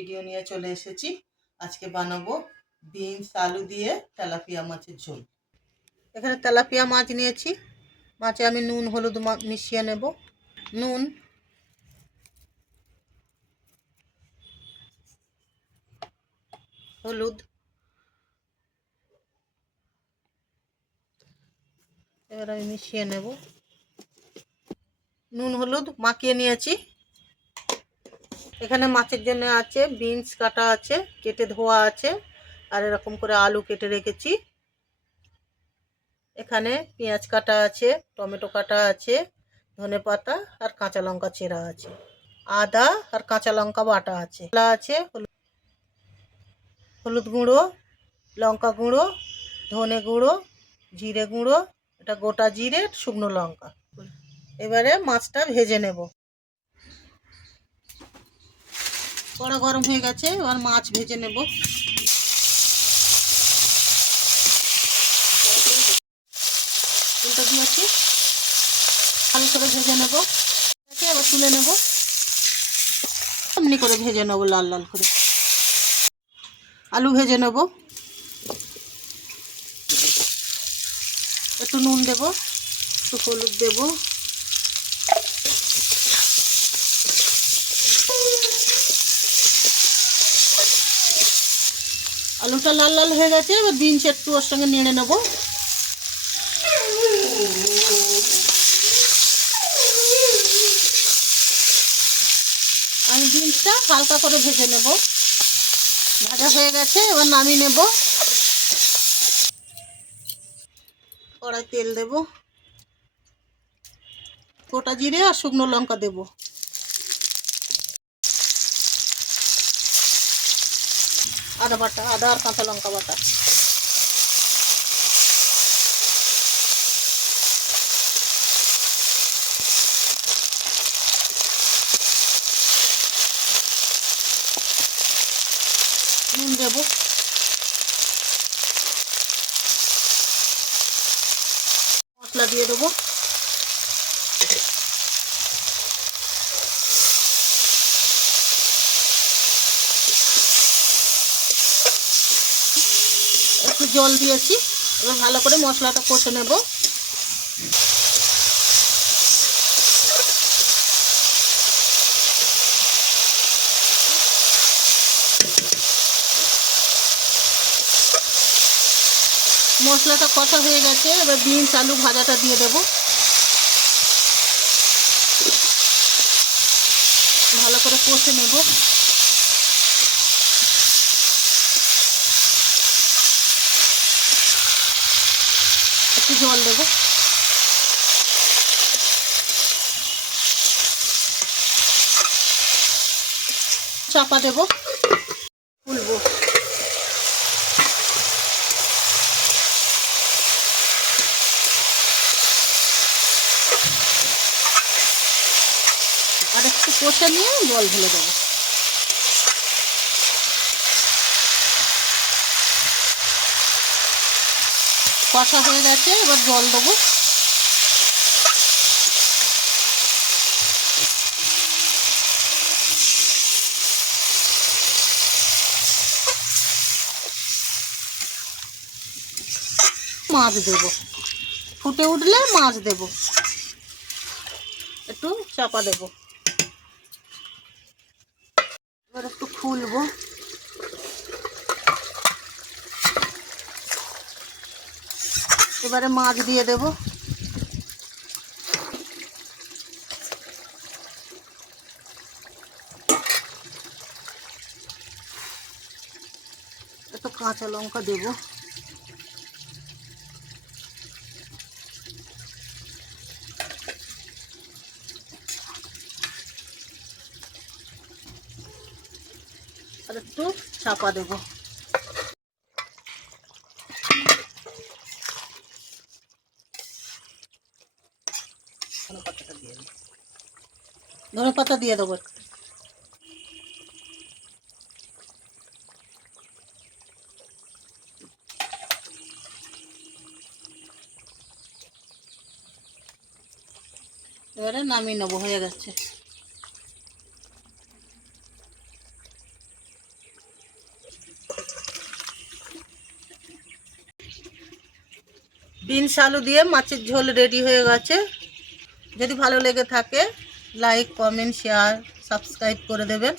Video নিয়ে চলে এসেছি। আজকে বানাবো বিনস আলু দিয়ে তেলাপিয়া মাছের ঝোল। এখানে তেলাপিয়া মাছ নিয়েছি। মাছে আমি নুন হলুদ মিশিয়ে নেব। নুন, হলুদ, এবার আমি মিশিয়ে নেব। নুন হলুদ মাখিয়ে নিয়েছি। এখানে মাছের জন্য আছে বিনস কাটা আছে, কেটে ধোয়া আছে, আর এরকম করে আলু কেটে রেখেছি। এখানে পেঁয়াজ কাটা আছে, টমেটো কাটা আছে, ধনেপাতা আর কাঁচা লঙ্কা চেরা আছে, আদা আর কাঁচা লঙ্কা বাটা আছে, আছে হলুদ গুঁড়ো, লঙ্কা গুঁড়ো, ধনে গুঁড়ো, জিরে গুঁড়ো, এটা গোটা জিরে, শুকনো লঙ্কা। এবারে মাছটা ভেজে নেব। কড়া গরম হয়ে গেছে, এবার মাছ ভেজে নেব। উল্টো দিয়েছি, ভালো করে ভেজে নেব। এবার তুলে নেব, এমনি করে ভেজে নেব লাল লাল করে। আলু ভেজে নেব। একটু নুন দেব, একটু হলুদ দেব, আলুটা লাল লাল হয়ে গেছে। এবার বিনস একটু ওর সঙ্গে নেড়ে নেব। আমি বিনসটা হালকা করে ভেজে নেব। ভাজা হয়ে গেছে, এবার নামিয়ে নেব। কড়াই তেল দেব, গোটা জিরে আর শুকনো লঙ্কা দেব, আদা বাটা, আদা আর কাঁচা লঙ্কা বাটা, নুন দেব, মশলা দিয়ে দেবো। একটু জল দিয়েছি, এবার ভালো করে মশলাটা কষে নেব। মশলাটা কষা হয়ে গেছে, এবার বিনস আলু ভাজাটা দিয়ে দেব। ভালো করে কষে নেব। একটু জল দেব। চাপা দেব, তুলবো। আর একটু কষে নিয়ে জল ঢেলে দেবো। কষা হয়ে গেছে, এবার জল দেবো। মাছ দেব, ফুটে উঠলে মাছ দেব। একটু চাপা দেব, এবার একটু খুলবো। এবারে মাছ দিয়ে দেব। একটু কাঁচা লঙ্কা দেব। আর একটু চাপা দেব। ধনে পাতা দিয়ে দেবো একটু। এবারে নামিয়ে নেবো, হয়ে গেছে। বিনস আলু দিয়ে মাছের ঝোল রেডি হয়ে গেছে। যদি ভালো লেগে থাকে লাইক, কমেন্ট, শেয়ার, সাবস্ক্রাইব করে দেবেন।